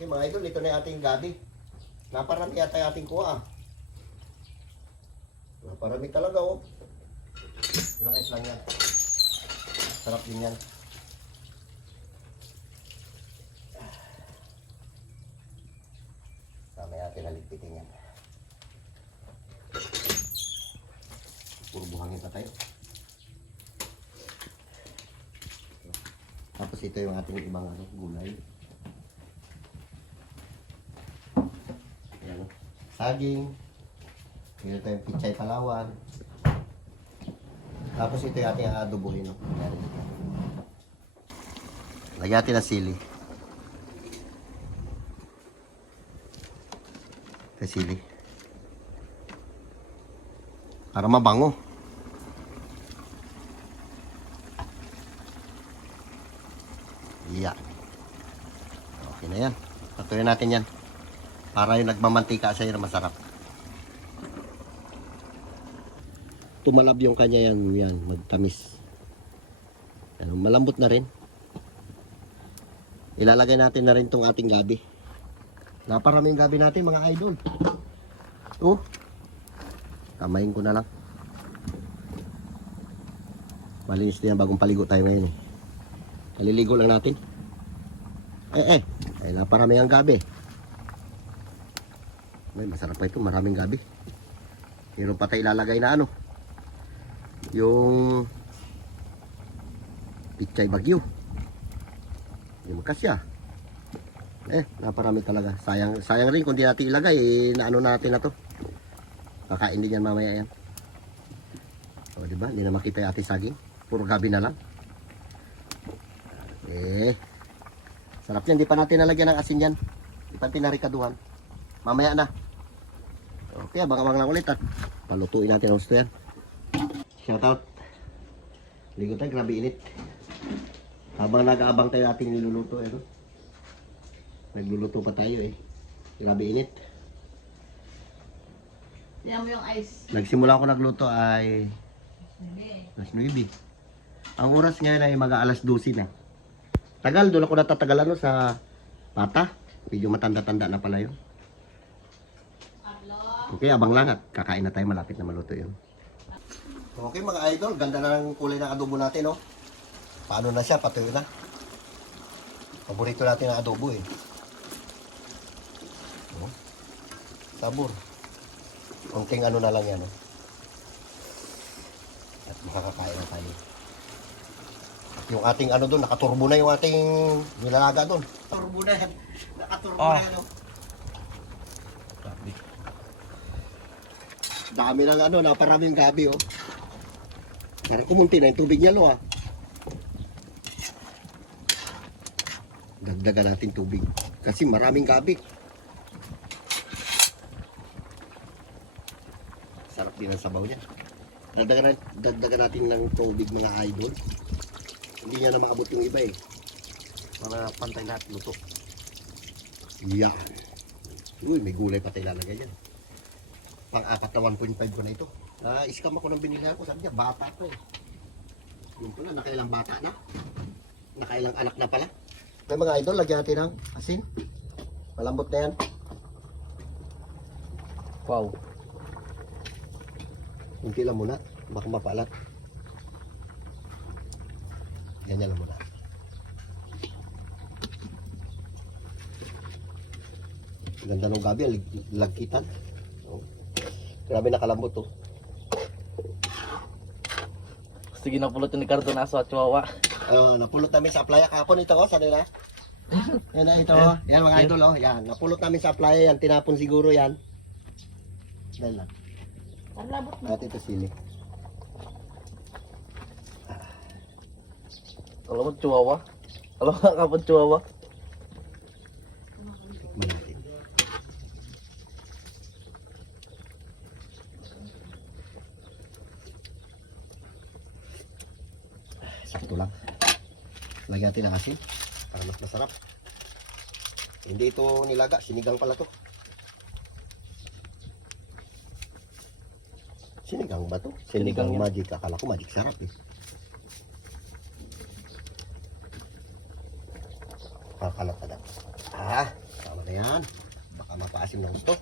Okay mga idol, ito na yung ating gabi. Naparami yata yung ating kuha. Naparami talaga oh. Pero ayos lang yan. Sarap din yan. Mamaya natin naligpitin yan. Puro buhangin pa tayo. Tapos ito yung ating ibang gulay. Ayan, saging. Ito yung pichay Palawan. Tapos ito yung ating adobohin. No? Lagyan natin ng sili. Ito sili. Para mabango. Yan. Okay na yan. Patuloy natin yan. Para yung nagmamantika siya yung masarap. Tumalab yung kanya yan, magtamis. Yan, malambot na rin. Ilalagay natin na rin tong ating gabi. Naparaming gabi natin mga idol. Oh. Kamayin ko na lang. Malinis na yan bagong paligo tayo ngayon eh. Paliligo lang natin. Ay, naparami ang gabi. Ay, masarap pa ito, maraming gabi. Meron pa tayo ilalagay na ano. Yung pichay bagyo. Yung makasya. Naparami talaga. Sayang rin kung di natin ilagay, na ano natin na to. Kakain din yan mamaya yan. O, diba? Hindi na makita yung ating saging. Puro gabi na lang. Sarap yan. Di pa natin nalagyan ng asin yan. Di pa natin narikaduhan. Mamaya na. Okay, abang-abang lang ulit at palutuin natin ang gusto yan. Shoutout. Ligo tayo, grabe init. Habang nag-aabang tayo ating niluluto. Nagluluto pa tayo eh. Grabe init. Tingnan mo yung ice. Nagsimula ako nagluto ay alas 9. Ang oras ngayon ay mga alas 12 na. Tagal, doon ako natatagalan sa pata. Medyo matanda-tanda na pala yun. Okay, abang lang at kakain na tayo, malapit na maluto yun. Okay mga idol, ganda na ng kulay ng adobo natin, no? Paano na siya, patuloy na. Paborito natin ang adobo eh. Sabor. Konting ano na lang yan, no? At makakakain na tayo. At yung ating ano doon, nakaturbo na yung ating nilalaga doon. Turbo na yan. Nakaturbo na yan, no? Dami ng ano, naparaming gabi, oh. Parang kumunti na yung tubig niya, no, ah. Dagdagan natin tubig. Kasi maraming gabi. Sarap din ang sabaw niya. Dagdagan natin ng tubig, mga idol. Hindi niya na maabot yung iba, eh. Para pantay lahat luto. Yan. Uy, may gulay pa tayo lalagay yan. Pang-apat na 1.5 ko na ito. Na-scam ako ng binili ko. Sabi niya, bata ko eh. Yung pala, nakailang bata na. Nakailang anak na pala. Okay mga idol, lagyan natin ng asin. Malambot na yan. Wow. Kunti lang muna. Baka mapalat. Ganyan lang muna. Ganda ng gabi, lagkitan. Grabe nakalambot to. Sige, napulot ni Cardonaso at Chihuahua. Napulot namin sa playa kahapon ito, sa nila. Yan na ito, yan mga idol, yan. Napulot namin sa playa yan, tinapon siguro yan. Dahil lang. Parlabot mo. At ito sili. Alam mo, Chihuahua? Alam mo, kapag Chihuahua? Tikman natin. Sakto lang. Lagyan natin ng asin para mas masarap. Hindi ito nilaga, sinigang pala to. Sinigang ba to? Sinigang magic. Akala ko magic sarap eh. Kakalat pa daw. Tama na yan. Baka mapaasim ng gusto.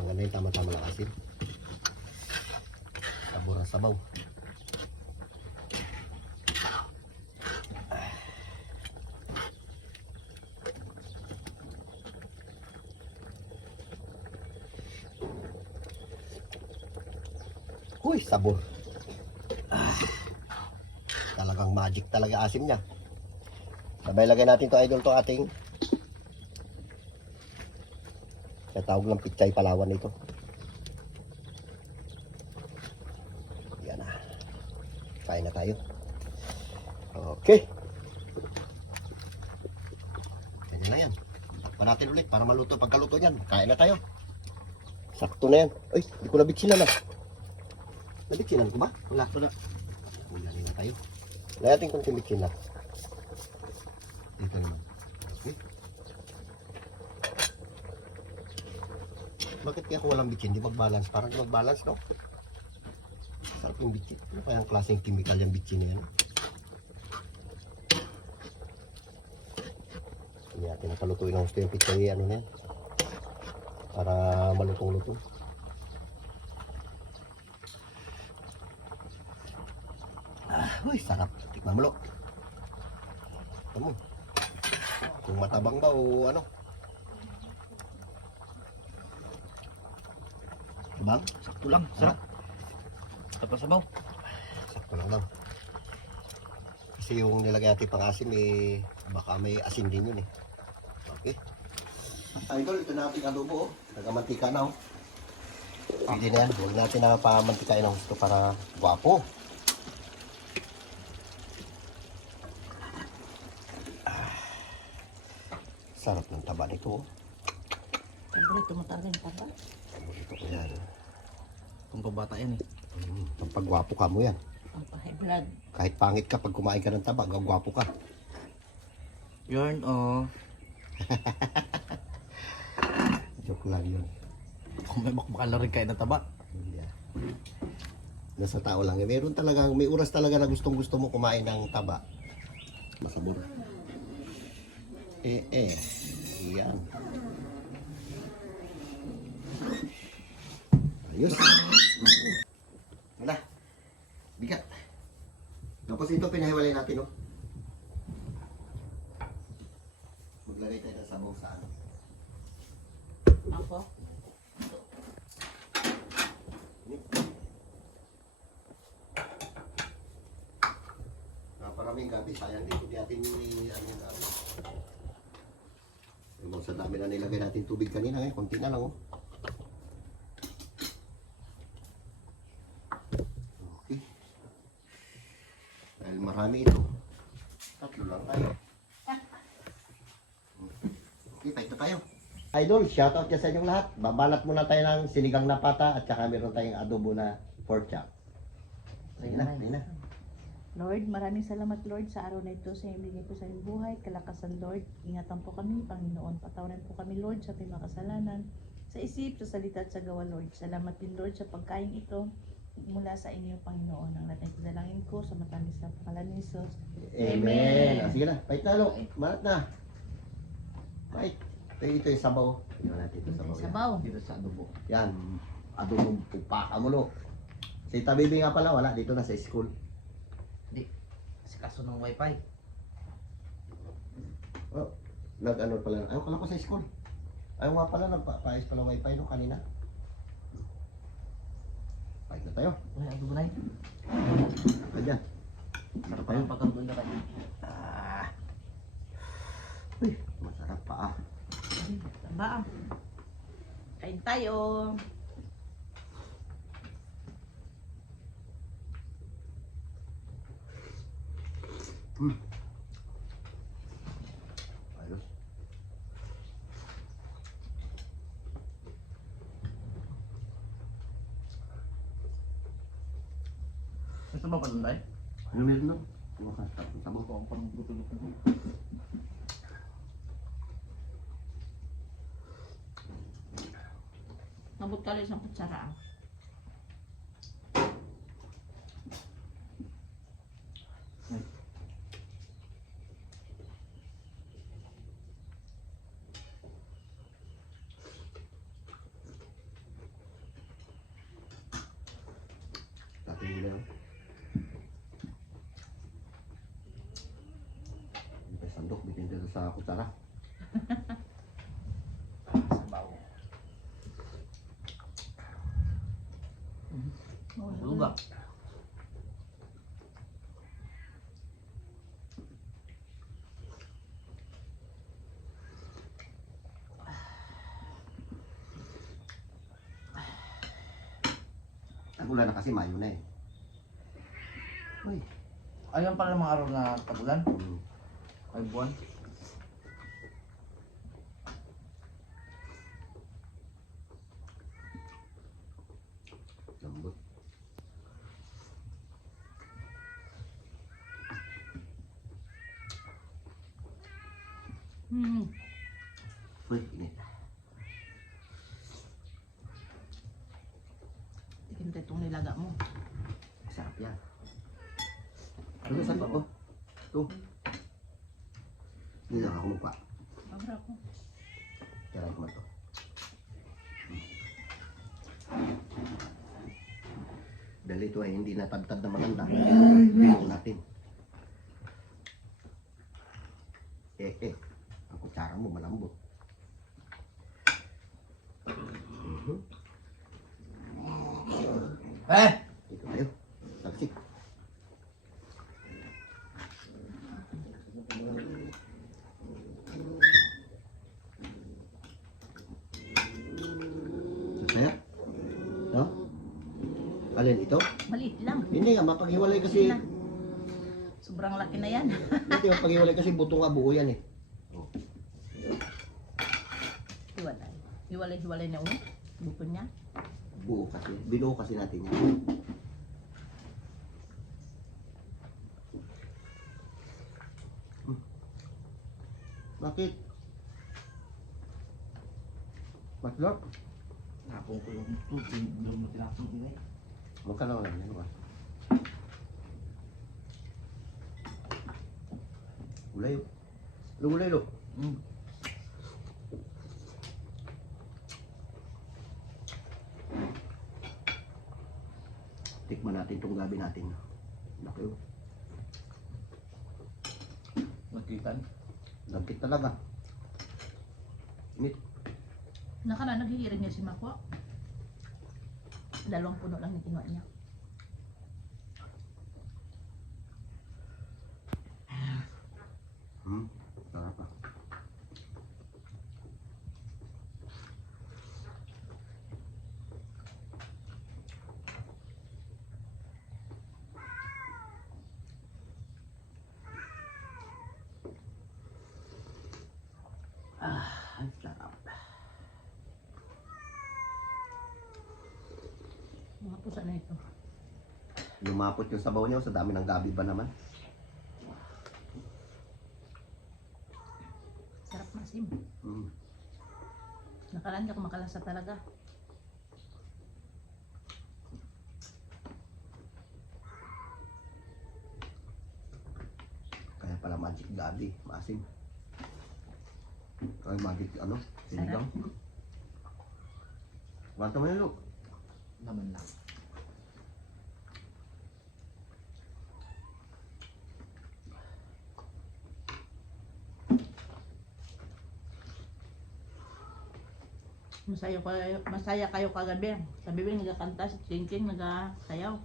Maganda yung tama-tama lang asin. Sabor ang sabaw. Uy, sabor. Talagang magic talaga asim niya. Sabay lagay natin to idol to ating sa tawag ng pichay Palawan ito. Yan na. Kain na tayo. Okay. Ganyan na yan. Takpan natin ulit para maluto. Pagkaluto niyan, kain na tayo. Sakto na yan. Ay, hindi ko nabiksinan ah. Nabiksinan ko ba? Wala. Ulan na tayo. Laya natin kung timbiksinan. Ito naman. Okay. Bakit kaya kung walang bitsin, di mag-balance? Parang di mag-balance, no? Sarap yung bitsin. Ano kaya ang klaseng chemical yung bitsin na yan? Hindi natin napalutuin ang gusto yung pizza ano na yan. Para malutong-lutong. Uy, sarap. Tikman mo, lo. Ito mo. Kung matabang ba o ano? Bang? Sakto lang, sarap. Tapos sabaw. Sakto lang daw. Kasi yung nilagay natin pang asim eh, baka may asin din yun eh. Okay. Idol, ito na ating adobo oh. Nagamantika na oh. Hindi na yan. Huwag natin na pamantikain ang gusto para guwapo. Sarap ng taba nito oh. Paborito mo talaga yung taba. Ito ko yan. Kung pabata yan eh. Pag gwapo ka mo yan. Ang high blood. Kahit pangit ka pag kumain ka ng taba, gwapo ka. Yarn oh. Joke lang yun. Kung may bakbakala rin kayo na taba. Yeah. Nasa tao lang. Meron talaga, may oras talaga na gustong gusto mo kumain ng taba. Masabor. Yan. Ayos. Wala. Bigat. Tapos ito pinahiwalay natin, no? Maglagay tayo ng sabaw sa ano. Ako? Naparaming gabi, sayang dito. Di atin ano yung gabi. Yung sa dami na nilagay natin tubig kanina ngayon, konti na lang oh. Okay. Dahil marami ito, tatlo lang tayo. Okay, paito tayo. Idol, shoutout ka sa inyong lahat. Babalat muna tayo ng sinigang na pata at saka meron tayong adobo na pork chop. Sige na, sige na. Lord, maraming salamat Lord sa araw na ito sa ibigay po sa aming buhay. Kalakasan Lord, ingatan po kami, Panginoon. Patawarin po kami Lord sa aming makasalanan, sa isip, sa salita at sa gawa Lord. Salamat din Lord sa pagkain ito mula sa inyo Panginoon. Ang lahat ng pinalangin ko sa matamis na pangalan ni Jesus. Amen. Ah, sige na, pait na lo. Marat na. Pait. Ito yung sabaw. Ito natin ito sabaw. Yan. Sabaw. Dito sa adobo. Yan. Adobo pupaka mo lo. Si Tabibi nga pala, wala. Dito na sa school. Hindi. Kasi kaso ng wifi. Oh, nag-ano pala. Ayaw ka lang ko sa school. Ayaw nga pala, nagpaayos pala wifi no kanina. Pait na tayo. Ay, adobo na yun. Ayan. Sarap pa yung pagkaroon na kayo. Ah. Uy, masarap pa ah. Taba. Kain tayo. Ayos. Ito ba palunday? Ano meron no? Sabaw ko. Parang buto-buto. Nabot ka lang isang kutsara. sa kutsara. Sabaw. Luga. Tagulan na kasi Mayo na eh. Uy. Ayun pala mga araw na tagulan. Hmm. Ay buwan. Lambot. Uy, init. Tikim tayo itong nilaga mo. Sarap yan. Ano saan ba ko? Ito. Hindi lang ako mukha. Abra ko. Tirahin ko man to. Dahil ito ay hindi natagtad na maganda. Binuo natin. Ang kutsara mo malambot. Ito tayo. Sagsik. Masaya? No? Alin ito? Maliit lang. Hindi nga, mapaghiwalay kasi. Sobrang laki na yan. Hindi, mapaghiwalay kasi buto nga buo yan eh. Hiwalay. Hiwalay na ulit. Buto niya. Buo kasi. Binuo kasi natin yan. Bakit? Matlop? Napong ko yung tubig. Doon mo tinapong ingay. Huwag ka lang lang yan ba? Ulay. Ulay lo. Tikman natin itong gabi natin. Laki oh. Magkitan. Lagkit talaga. Init. Nakala, naghihirin niya si Makwa. 2 puno lang yung kinuha niya. Sarap ah. Ang sarap. Mga pusa na ito. Lumapot yung sabaw niya sa dami ng gabi ba naman? Sarap masim. Mm. Nakalaan ka kumakalasa talaga. Kaya pala magic gabi, maasim. Ay magic ano, sinigang. Wala mo yun, Luke. Naman lang. Masaya kayo kagabi. Sa bibig nagkakanta, si Chinching nagsayaw.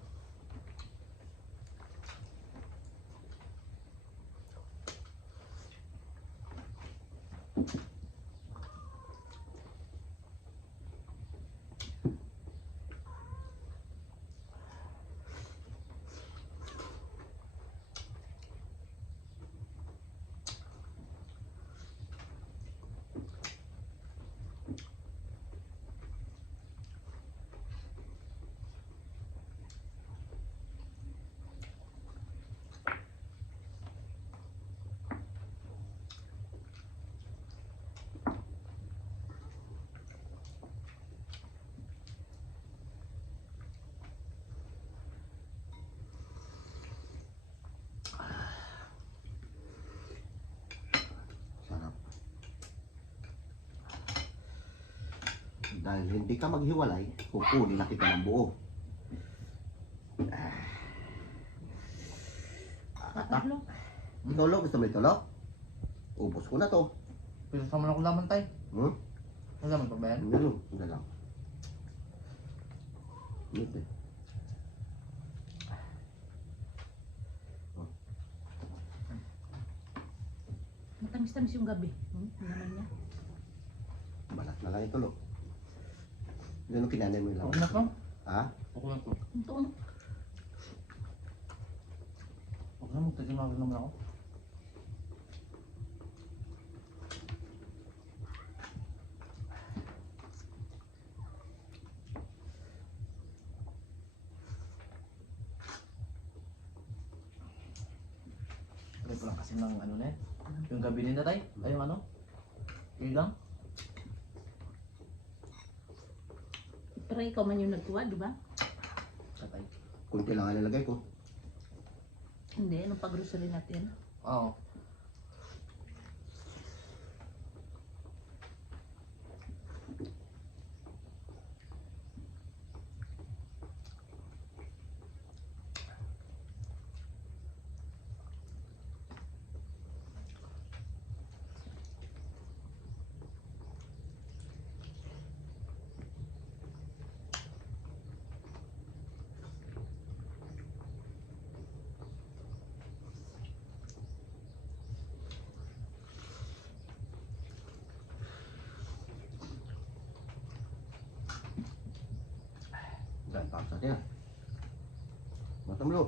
Sarap. Dahil hindi ka maghiwalay, kukunin na kita ng buo. Tatlo. Ikaw, Lo, gusto mo ito, Lo? Ubos ko na to. Pinasama na ko laman tayo. Ang laman pa ba yan? Hindi lang. Ito eh. Matamis-tamis yung gabi. Ang naman niya. Balat na lang ito, lo. Ganun kinanay mo yung Ako laman. na to. Ha? Ako na to. Ito ano? Ako na magtasimagin naman ako. Try ko lang kasi ng ano na yan. Yung gabi nila tayo. Ay yung ano? Ilang? Pero ikaw man yung nagtuwa, di ba? Katay. Kunti lang ang nilagay ko. Hindi, anong pag-grocery natin? Oo. Dahil paksa niya. Matam lo.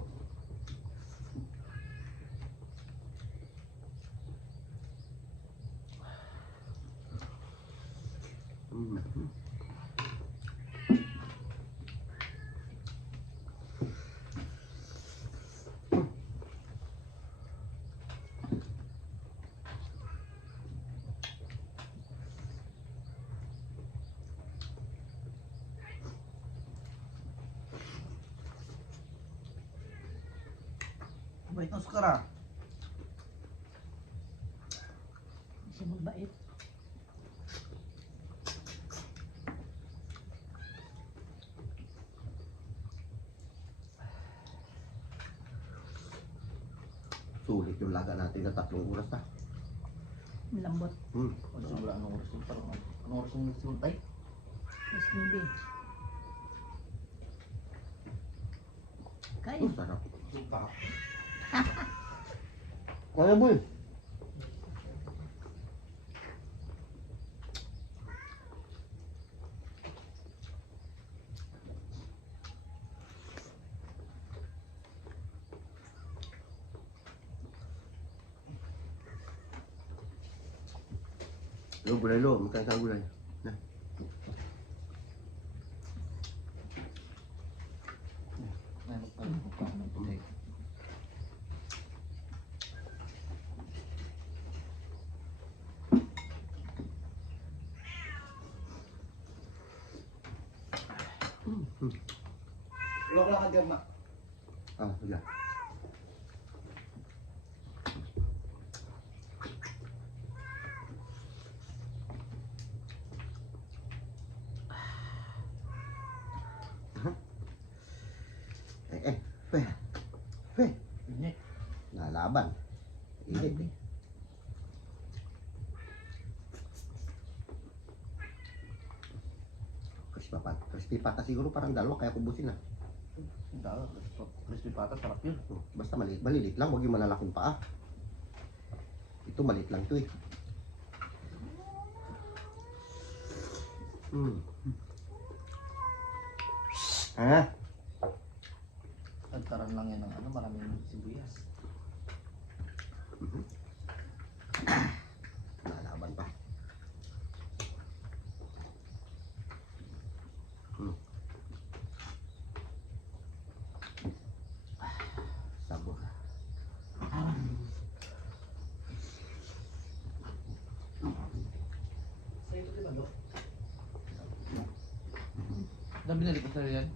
Bait ng sukar ah. Hindi siya magbait. Sulit yung laga natin na 3 oras na. Ang lambot. Ano wala anong oras yung parang ano? Anong oras yung nagsuntay? Mas nibi. Kaya. Sarap. Sunta ka. Kaya boy. Lo, gulay lo. Magkain ka ng gulay. Na. Iwan ko lang ka dyan, ma. Ah, sige. Fe. Ini. Nalaban. Init eh. Crispy pata siguro parang dalawa kaya kubusin na. Hindi, crispy pata, sarap yun. Basta maliit lang, huwag yung malalaking paa. Ito maliit lang to eh. Ha? Nagkaroon lang yan ng ano, maraming sibuyas. Nalaban pa. Sabor. Dami na lipas na rin yan.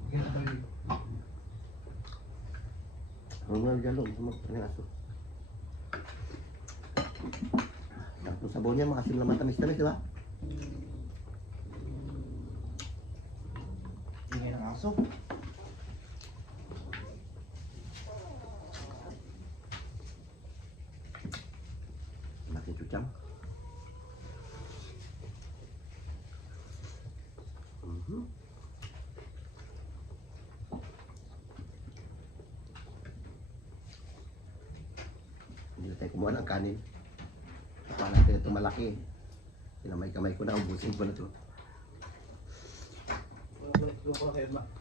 Ano nga dyan lo, ano yung aso? Tapos sabaw niya, makasim naman tamis-tamis, di ba? Ingay ng aso. Natin kikiam. Mhm. Hindi na tayo kumuha ng kanin. Kuha natin ito malaki. Kinamay-kamay ko na, ubusin ko na ito. Yung kayo,